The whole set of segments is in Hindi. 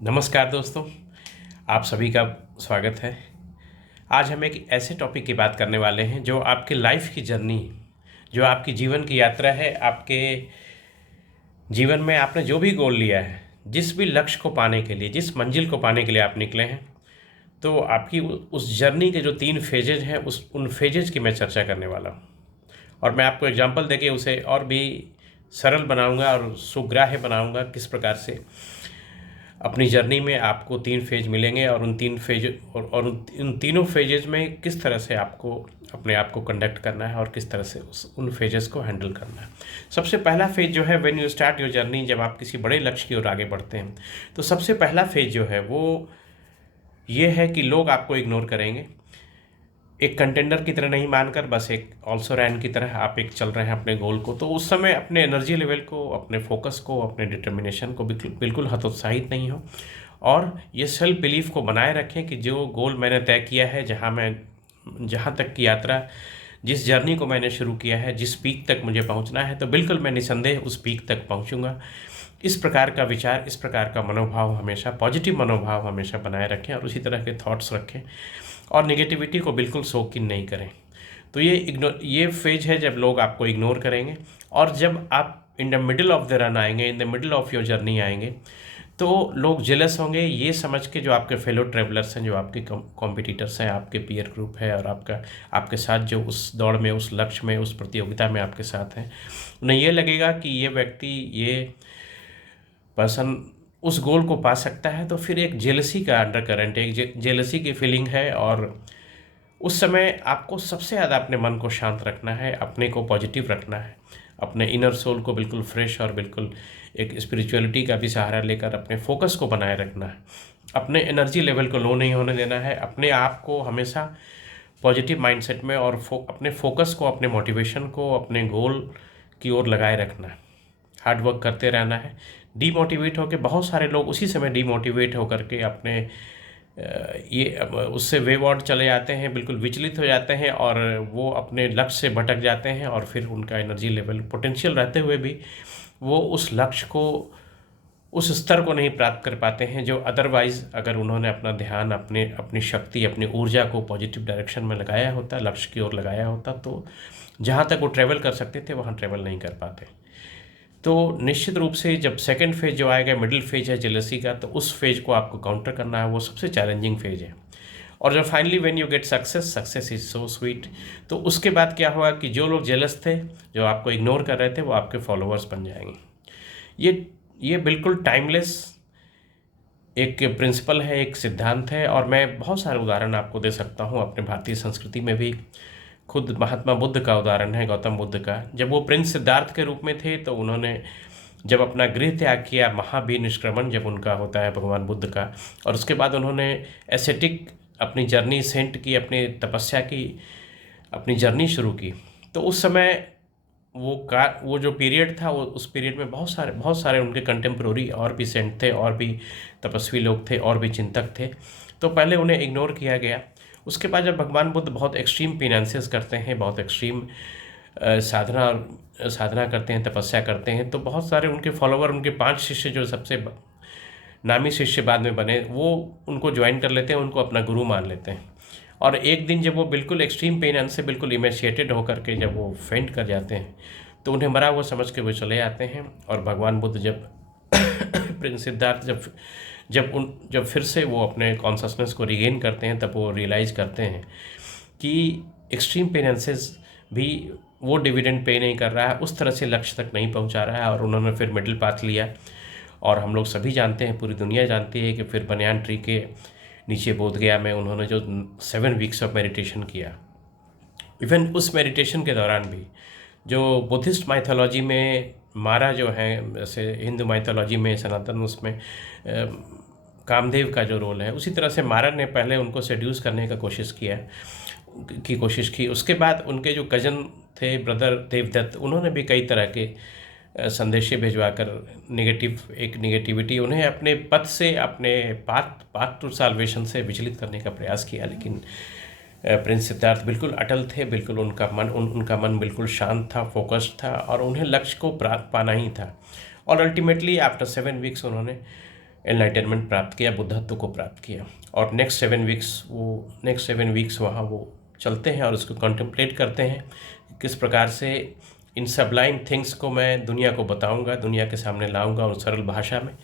नमस्कार दोस्तों, आप सभी का स्वागत है। आज हम एक ऐसे टॉपिक की बात करने वाले हैं जो आपके लाइफ की जर्नी, जो आपकी जीवन की यात्रा है। आपके जीवन में आपने जो भी गोल लिया है, जिस भी लक्ष्य को पाने के लिए, जिस मंजिल को पाने के लिए आप निकले हैं, तो आपकी उस जर्नी के जो 3 फेजेज़ हैं, उस उन फेजेज़ की मैं चर्चा करने वाला हूँ। और मैं आपको एग्जांपल देके उसे और भी सरल बनाऊँगा और सुग्राह्य बनाऊँगा। किस प्रकार से अपनी जर्नी में आपको 3 फेज़ मिलेंगे और उन 3 फेज और उन तीनों फेजेज़ में किस तरह से आपको अपने आप को कंडक्ट करना है और किस तरह से उन फेजेज़ को हैंडल करना है। सबसे पहला फेज़ जो है, when you start your journey, जब आप किसी बड़े लक्ष्य की ओर आगे बढ़ते हैं, तो सबसे पहला फेज़ जो है वो ये है कि लोग आपको इग्नोर करेंगे। एक कंटेंडर की तरह नहीं मानकर, बस एक ऑल्सो रैन की तरह आप एक चल रहे हैं अपने गोल को। तो उस समय अपने एनर्जी लेवल को, अपने फोकस को, अपने डिटर्मिनेशन को बिल्कुल बिल्कुल हतोत्साहित नहीं हो, और ये सेल्फ बिलीफ को बनाए रखें कि जो गोल मैंने तय किया है, जहाँ तक की यात्रा, जिस जर्नी को मैंने शुरू किया है, जिस पीक तक मुझे पहुंचना है, तो बिल्कुल मैं निसंदेह उस पीक तक पहुंचूंगा। इस प्रकार का विचार, इस प्रकार का मनोभाव, हमेशा पॉजिटिव मनोभाव हमेशा बनाए रखें और उसी तरह के थॉट्स रखें, और नेगेटिविटी को बिल्कुल शौकीन नहीं करें। तो ये फेज है जब लोग आपको इग्नोर करेंगे। और जब आप in the middle of the run आएंगे, in the middle of your journey आएंगे, तो लोग जेलस होंगे ये समझ के, जो आपके फेलो ट्रेवलर्स हैं, जो आपके कॉम्पिटिटर्स हैं, आपके पीयर ग्रुप है और आपके साथ जो उस दौड़ में, उस लक्ष्य में, उस प्रतियोगिता में आपके साथ हैं, उन्हें ये लगेगा कि ये व्यक्ति, ये पर्सन उस गोल को पा सकता है। तो फिर एक जेलसी का अंडर करंट, एक जेलसी की फीलिंग है। और उस समय आपको सबसे ज़्यादा अपने मन को शांत रखना है, अपने को पॉजिटिव रखना है, अपने इनर सोल को बिल्कुल फ्रेश और बिल्कुल एक स्पिरिचुअलिटी का भी सहारा लेकर अपने फोकस को बनाए रखना है। अपने एनर्जी लेवल को लो नहीं होने देना है। अपने आप को हमेशा पॉजिटिव माइंडसेट में और अपने फोकस को, अपने मोटिवेशन को अपने गोल की ओर लगाए रखना है। हार्ड वर्क करते रहना है। डीमोटिवेट होकर, बहुत सारे लोग उसी समय डीमोटिवेट होकर के अपने उससे वेवर्ड चले जाते हैं, बिल्कुल विचलित हो जाते हैं और वो अपने लक्ष्य से भटक जाते हैं। और फिर उनका एनर्जी लेवल, पोटेंशियल रहते हुए भी, वो उस लक्ष्य को, उस स्तर को नहीं प्राप्त कर पाते हैं जो अदरवाइज़, अगर उन्होंने अपना ध्यान, अपनी शक्ति, अपनी ऊर्जा को पॉजिटिव डायरेक्शन में लगाया होता, लक्ष्य की ओर लगाया होता, तो जहाँ तक वो ट्रैवल कर सकते थे वहाँ ट्रैवल नहीं कर पाते। तो निश्चित रूप से जब सेकंड फेज जो आएगा, मिडिल फेज है जेलसी का, तो उस फेज को आपको काउंटर करना है। वो सबसे चैलेंजिंग फेज है। और जब finally when you get success, success is so sweet, तो उसके बाद क्या हुआ कि जो लोग जेलस थे, जो आपको इग्नोर कर रहे थे, वो आपके फॉलोअर्स बन जाएंगे। ये बिल्कुल टाइमलेस एक प्रिंसिपल है, एक सिद्धांत है। और मैं बहुत सारे उदाहरण आपको दे सकता हूँ अपने भारतीय संस्कृति में भी। खुद महात्मा बुद्ध का उदाहरण है, गौतम बुद्ध का। जब वो प्रिंस सिद्धार्थ के रूप में थे, तो उन्होंने जब अपना गृह त्याग किया, महाबी निष्क्रमण जब उनका होता है भगवान बुद्ध का, और उसके बाद उन्होंने एसेटिक अपनी जर्नी सेंट की, अपनी तपस्या की, अपनी जर्नी शुरू की। तो उस समय वो जो पीरियड था, वो उस पीरियड में बहुत सारे उनके कंटेम्प्रोरी और भी सेंट थे, और भी तपस्वी लोग थे, और भी चिंतक थे। तो पहले उन्हें इग्नोर किया गया। उसके बाद जब भगवान बुद्ध बहुत एक्सट्रीम पेनेंसेस करते हैं, बहुत एक्सट्रीम साधना करते हैं, तपस्या करते हैं, तो बहुत सारे उनके फॉलोवर, उनके 5 शिष्य जो सबसे नामी शिष्य बाद में बने, वो उनको ज्वाइन कर लेते हैं, उनको अपना गुरु मान लेते हैं। और एक दिन जब वो बिल्कुल एक्सट्रीम पेन से बिल्कुल इमेशिएटेड होकर के जब वो फेंट कर जाते हैं, तो उन्हें मरा हुआ समझ के वो चले आते हैं। और भगवान बुद्ध जब प्रिंस सिद्धार्थ जब फिर से वो अपने कॉन्शसनेस को रिगेन करते हैं, तब वो रियलाइज़ करते हैं कि एक्सट्रीम पेनेंसेस भी वो डिविडेंड पे नहीं कर रहा है, उस तरह से लक्ष्य तक नहीं पहुंचा रहा है। और उन्होंने फिर मिडिल पाथ लिया। और हम लोग सभी जानते हैं, पूरी दुनिया जानती है कि फिर बनियान ट्री के नीचे बोधगया में उन्होंने जो 7 वीक्स ऑफ मेडिटेशन किया। इवन उस मेडिटेशन के दौरान भी, जो बुद्धिस्ट माइथोलॉजी में मारा जो है, जैसे हिंदू माइथोलॉजी में, सनातन, उसमें कामदेव का जो रोल है, उसी तरह से मारा ने पहले उनको सेड्यूस करने का कोशिश की। उसके बाद उनके जो कजन थे, ब्रदर देवदत्त, उन्होंने भी कई तरह के संदेशे भिजवाकर नेगेटिविटी, उन्हें अपने पथ से, अपने पाथ टू साल्वेशन से विचलित करने का प्रयास किया। लेकिन प्रिंस सिद्धार्थ बिल्कुल अटल थे, बिल्कुल उनका मन बिल्कुल शांत था, फोकस्ड था, और उन्हें लक्ष्य को पाना ही था। और अल्टीमेटली आफ्टर 7 वीक्स उन्होंने एनलाइटनमेंट प्राप्त किया, बुद्धत्व को प्राप्त किया। और नेक्स्ट 7 वीक्स वहाँ वो चलते हैं और उसको कॉन्टेम्पलेट करते हैं किस प्रकार से इन सबलाइम थिंग्स को मैं दुनिया को बताऊंगा, दुनिया के सामने लाऊंगा उस सरल भाषा में।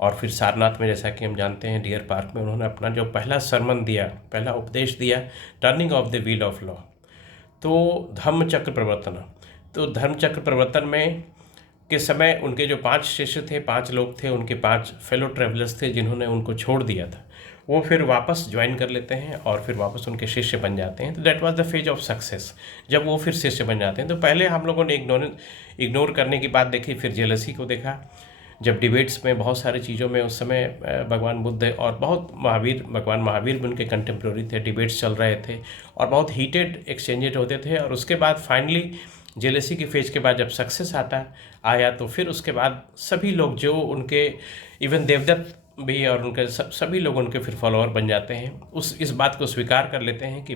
और फिर सारनाथ में, जैसा कि हम जानते हैं, डियर पार्क में उन्होंने अपना जो पहला सरमन दिया, पहला उपदेश दिया, turning of the wheel of law, तो धम्म चक्र प्रवर्तन। तो धर्म चक्र प्रवर्तन में के समय उनके जो 5 शिष्य थे, 5 लोग थे, उनके 5 फेलो ट्रेवलर्स थे जिन्होंने उनको छोड़ दिया था, वो फिर वापस ज्वाइन कर लेते हैं और फिर वापस उनके शिष्य बन जाते हैं। तो that was the phase of success, जब वो फिर शिष्य बन जाते हैं। तो पहले हम लोगों ने इग्नोर करने की बात देखी, फिर जेलसी को देखा, जब डिबेट्स में बहुत सारी चीज़ों में उस समय भगवान बुद्ध और भगवान महावीर भी उनके कंटेम्प्रेरी थे, डिबेट्स चल रहे थे और बहुत हीटेड एक्सचेंजेज होते थे। और उसके बाद फाइनली जेलसी की फेज के बाद जब सक्सेस आया तो फिर उसके बाद सभी लोग जो उनके, इवन देवदत्त भी और उनके सभी लोग उनके फिर फॉलोअर बन जाते हैं, इस बात को स्वीकार कर लेते हैं कि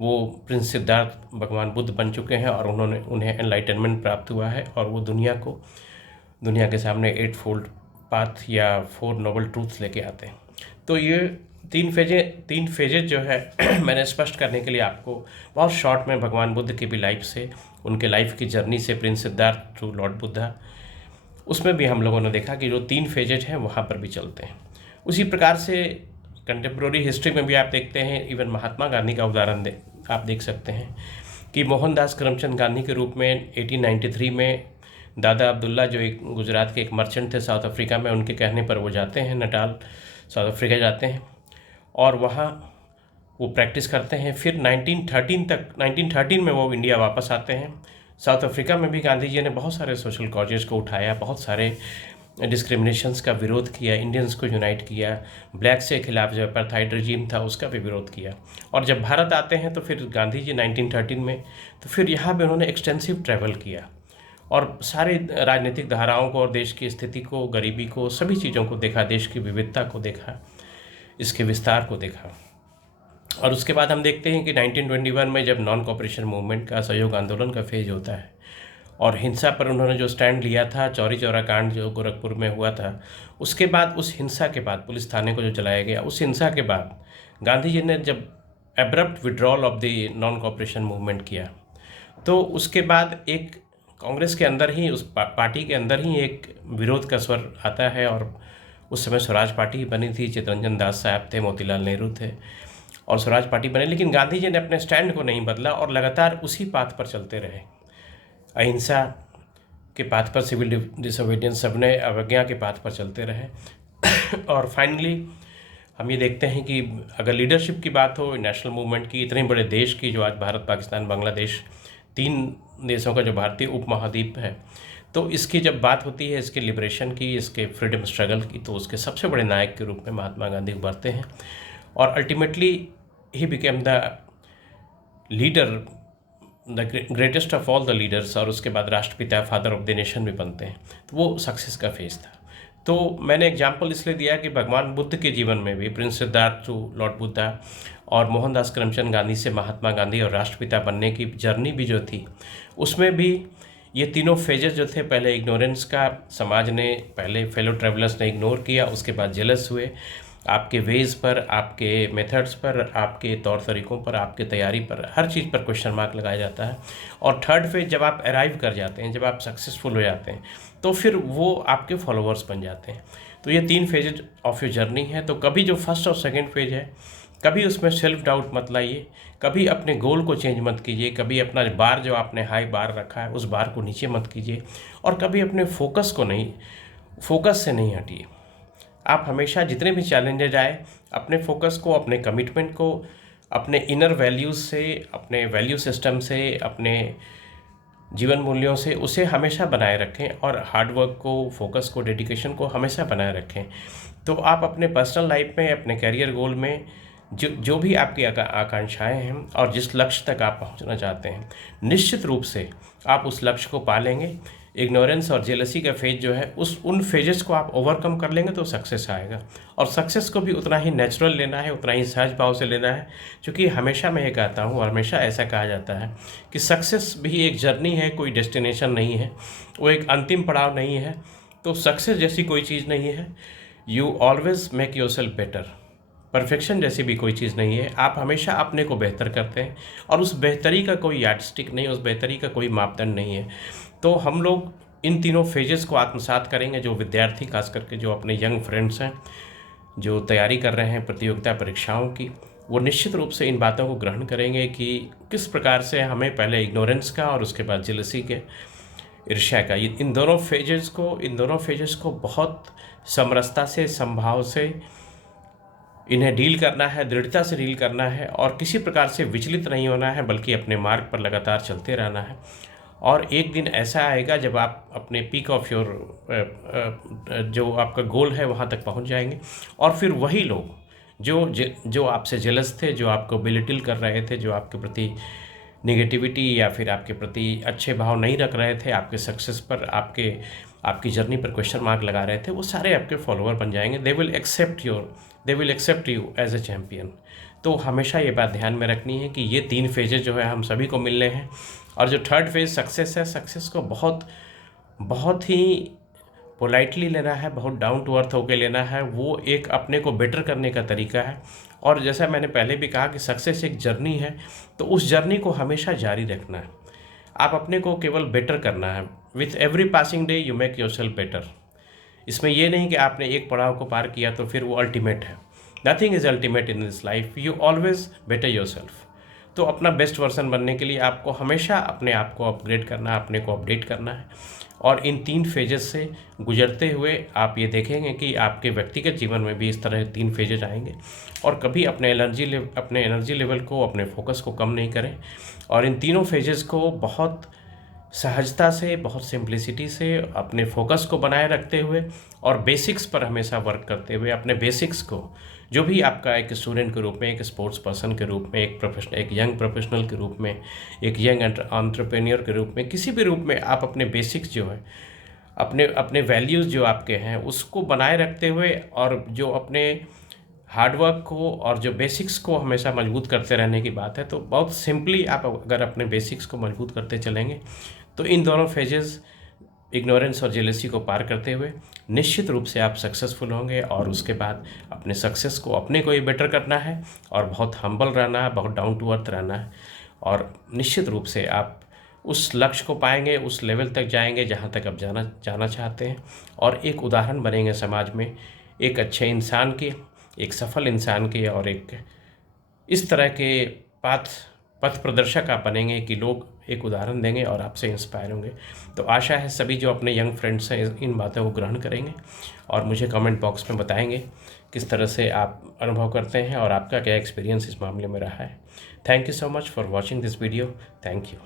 वो प्रिंस सिद्धार्थ भगवान बुद्ध बन चुके हैं और उन्हें एनलाइटनमेंट प्राप्त हुआ है और वो दुनिया के सामने 8 फोल्ड पाथ या 4 नोबल ट्रूथ्स लेके आते हैं। तो ये 3 फेजेज जो है मैंने स्पष्ट करने के लिए आपको बहुत शॉर्ट में भगवान बुद्ध की भी लाइफ से, उनके लाइफ की जर्नी से, prince Siddhartha to lord Buddha, उसमें भी हम लोगों ने देखा कि जो 3 फेजेज हैं वहाँ पर भी चलते हैं। उसी प्रकार से कंटेम्प्रेरी हिस्ट्री में भी आप देखते हैं, इवन महात्मा गांधी का उदाहरण आप देख सकते हैं कि मोहनदास करमचंद गांधी के रूप में 1893 में दादा अब्दुल्ला, जो एक गुजरात के एक मर्चेंट थे साउथ अफ्रीका में, उनके कहने पर वो जाते हैं नटाल, साउथ अफ्रीका जाते हैं और वहाँ वो प्रैक्टिस करते हैं। फिर 1913 में वो इंडिया वापस आते हैं। साउथ अफ्रीका में भी गांधी जी ने बहुत सारे सोशल कॉजेज़ को उठाया, बहुत सारे डिस्क्रिमिनेशंस का विरोध किया, इंडियंस को यूनाइट किया, ब्लैक्स के खिलाफ जो अपार्थाइड रजीम था उसका भी विरोध किया। और जब भारत आते हैं तो फिर गांधी जी 1913 में, तो फिर यहाँ पे उन्होंने एक्सटेंसिव ट्रैवल किया और सारे राजनीतिक धाराओं को और देश की स्थिति को, गरीबी को, सभी चीज़ों को देखा, देश की विविधता को देखा, इसके विस्तार को देखा। और उसके बाद हम देखते हैं कि 1921 में जब नॉन कॉपरेशन मूवमेंट का, सहयोग आंदोलन का फेज होता है और हिंसा पर उन्होंने जो स्टैंड लिया था, चौरी चौरा कांड जो गोरखपुर में हुआ था, उसके बाद, उस हिंसा के बाद, पुलिस थाने को जो चलाया गया, उस हिंसा के बाद गांधी जी ने जब abrupt withdrawal of the non cooperation movement किया, तो उसके बाद एक कांग्रेस के अंदर ही, उस पार्टी के अंदर ही एक विरोध का स्वर आता है। और उस समय स्वराज पार्टी बनी थी, चित्तरंजन दास साहब थे, मोतीलाल नेहरू थे और स्वराज पार्टी बने, लेकिन गांधी जी ने अपने स्टैंड को नहीं बदला और लगातार उसी पाथ पर चलते रहे, अहिंसा के पाथ पर, सिविल डिसोबीडियंस, सबने अवज्ञा के पाथ पर चलते रहे। और फाइनली हम ये देखते हैं कि अगर लीडरशिप की बात हो, नेशनल मूवमेंट की, इतने बड़े देश की, जो आज भारत, पाकिस्तान, बांग्लादेश, 3 देशों का जो भारतीय उपमहाद्वीप है, तो इसकी जब बात होती है, इसके लिबरेशन की, इसके फ्रीडम स्ट्रगल की, तो उसके सबसे बड़े नायक के रूप में महात्मा गांधी उभरते हैं और ultimately he became the leader, the greatest of all the leaders, और उसके बाद राष्ट्रपिता, फादर ऑफ द नेशन भी बनते हैं। तो वो सक्सेस का फेज था। तो मैंने एग्जाम्पल इसलिए दिया कि भगवान बुद्ध के जीवन में भी, prince Siddhartha to lord Buddha और मोहनदास करमचंद गांधी से महात्मा गांधी और राष्ट्रपिता बनने की जर्नी भी जो थी, उसमें भी ये तीनों फेजेस जो थे, पहले इग्नोरेंस का, समाज ने, पहले फेलो ट्रेवलर्स ने इग्नोर किया, उसके बाद जेलस हुए, आपके वेज पर, आपके मेथड्स पर, आपके तौर तरीक़ों पर, आपके तैयारी पर, हर चीज़ पर क्वेश्चन मार्क लगाया जाता है। और थर्ड फेज जब आप अराइव कर जाते हैं, जब आप सक्सेसफुल हो जाते हैं, तो फिर वो आपके फॉलोअर्स बन जाते हैं। तो ये 3 फेज ऑफ योर जर्नी है। तो कभी जो फर्स्ट और सेकेंड फेज है, कभी उसमें सेल्फ डाउट मत लाइए, कभी अपने गोल को चेंज मत कीजिए, कभी अपना बार, जो आपने हाई बार रखा है, उस बार को नीचे मत कीजिए, और कभी अपने फोकस से नहीं हटिए। आप हमेशा जितने भी चैलेंजेज आए, अपने फोकस को, अपने कमिटमेंट को, अपने इनर वैल्यूज़ से, अपने वैल्यू सिस्टम से, अपने जीवन मूल्यों से, उसे हमेशा बनाए रखें और हार्डवर्क को, फोकस को, डेडिकेशन को हमेशा बनाए रखें। तो आप अपने पर्सनल लाइफ में, अपने कैरियर गोल में, जो भी आपकी आकांक्षाएं हैं और जिस लक्ष्य तक आप पहुंचना चाहते हैं, निश्चित रूप से आप उस लक्ष्य को पा लेंगे। इग्नोरेंस और जेलसी का फेज जो है, उन फेजेस को आप ओवरकम कर लेंगे तो सक्सेस आएगा। और सक्सेस को भी उतना ही नेचुरल लेना है, उतना ही सहज भाव से लेना है, क्योंकि हमेशा मैं ये कहता हूँ और हमेशा ऐसा कहा जाता है कि सक्सेस भी एक जर्नी है, कोई डेस्टिनेशन नहीं है, वो एक अंतिम पड़ाव नहीं है। तो सक्सेस जैसी कोई चीज़ नहीं है, you always make your self better. Perfection जैसी भी कोई चीज़ नहीं है, आप हमेशा अपने को बेहतर करते हैं और उस बेहतरी का कोई यार्डस्टिक नहीं, उस बेहतरी का कोई मापदंड नहीं है। तो हम लोग इन तीनों फेजेस को आत्मसात करेंगे। जो विद्यार्थी, खास करके जो अपने यंग फ्रेंड्स हैं, जो तैयारी कर रहे हैं प्रतियोगिता परीक्षाओं की, वो निश्चित रूप से इन बातों को ग्रहण करेंगे कि किस प्रकार से हमें पहले इग्नोरेंस का और उसके बाद जेलसी के, ईर्ष्या का, इन दोनों फेजेस को बहुत समरसता से, संभाव से इन्हें डील करना है, दृढ़ता से डील करना है और किसी प्रकार से विचलित नहीं होना है, बल्कि अपने मार्ग पर लगातार चलते रहना है। और एक दिन ऐसा आएगा जब आप अपने पीक ऑफ योर जो आपका गोल है वहाँ तक पहुँच जाएंगे और फिर वही लोग जो आपसे जेलस थे, जो आपको बिलिटिल कर रहे थे, जो आपके प्रति नेगेटिविटी या फिर आपके प्रति अच्छे भाव नहीं रख रहे थे, आपके सक्सेस पर, आपकी जर्नी पर क्वेश्चन मार्क लगा रहे थे, वो सारे आपके फॉलोअर बन जाएंगे। They will accept you as a champion. तो हमेशा ये बात ध्यान में रखनी है कि ये 3 फेजेस जो है हम सभी को मिलने हैं। और जो थर्ड फेज सक्सेस है, सक्सेस को बहुत ही पोलाइटली लेना है, बहुत डाउन टू अर्थ होकर लेना है। वो एक अपने को बेटर करने का तरीका है। और जैसा मैंने पहले भी कहा कि सक्सेस एक जर्नी है, तो उस जर्नी को हमेशा जारी रखना है। आप अपने को केवल बेटर करना है। With every passing day you make your self better. इसमें यह नहीं कि आपने एक पड़ाव को पार किया तो फिर वो अल्टीमेट है। Nothing is ultimate in this life, you always better your self. तो अपना बेस्ट वर्जन बनने के लिए आपको हमेशा अपने आप को अपग्रेड करना है, अपने को अपडेट करना है। और इन 3 फेजेस से गुजरते हुए आप ये देखेंगे कि आपके व्यक्तिगत जीवन में भी इस तरह 3 फेजेज आएंगे। और कभी अपने एनर्जी लेवल को, अपने फोकस को कम नहीं करें और इन तीनों फेजेस को बहुत सहजता से, बहुत सिंप्लिसिटी से, अपने फोकस को बनाए रखते हुए और बेसिक्स पर हमेशा वर्क करते हुए, अपने बेसिक्स को, जो भी आपका एक स्टूडेंट के रूप में, एक स्पोर्ट्स पर्सन के रूप में, एक यंग प्रोफेशनल के रूप में, एक यंग एंटरप्रेन्योर के रूप में, किसी भी रूप में आप अपने बेसिक्स जो है, अपने वैल्यूज़ जो आपके हैं उसको बनाए रखते हुए और जो अपने हार्डवर्क को और जो बेसिक्स को हमेशा मजबूत करते रहने की बात है। तो बहुत सिंपली आप अगर अपने बेसिक्स को मजबूत करते चलेंगे तो इन दोनों फेजेस, इग्नोरेंस और जेलसी को पार करते हुए निश्चित रूप से आप सक्सेसफुल होंगे। और उसके बाद अपने सक्सेस को, अपने को ही बेटर करना है और बहुत हम्बल रहना है, बहुत डाउन टू अर्थ रहना है। और निश्चित रूप से आप उस लक्ष्य को पाएंगे, उस लेवल तक जाएंगे जहाँ तक आप जाना चाहते हैं और एक उदाहरण बनेंगे समाज में, एक अच्छे इंसान के, एक सफल इंसान के और एक इस तरह के पथ प्रदर्शक आप बनेंगे कि लोग एक उदाहरण देंगे और आपसे इंस्पायर होंगे। तो आशा है सभी जो अपने यंग फ्रेंड्स हैं इन बातों को ग्रहण करेंगे और मुझे कमेंट बॉक्स में बताएंगे किस तरह से आप अनुभव करते हैं और आपका क्या एक्सपीरियंस इस मामले में रहा है। Thank you so much for watching this video. Thank you.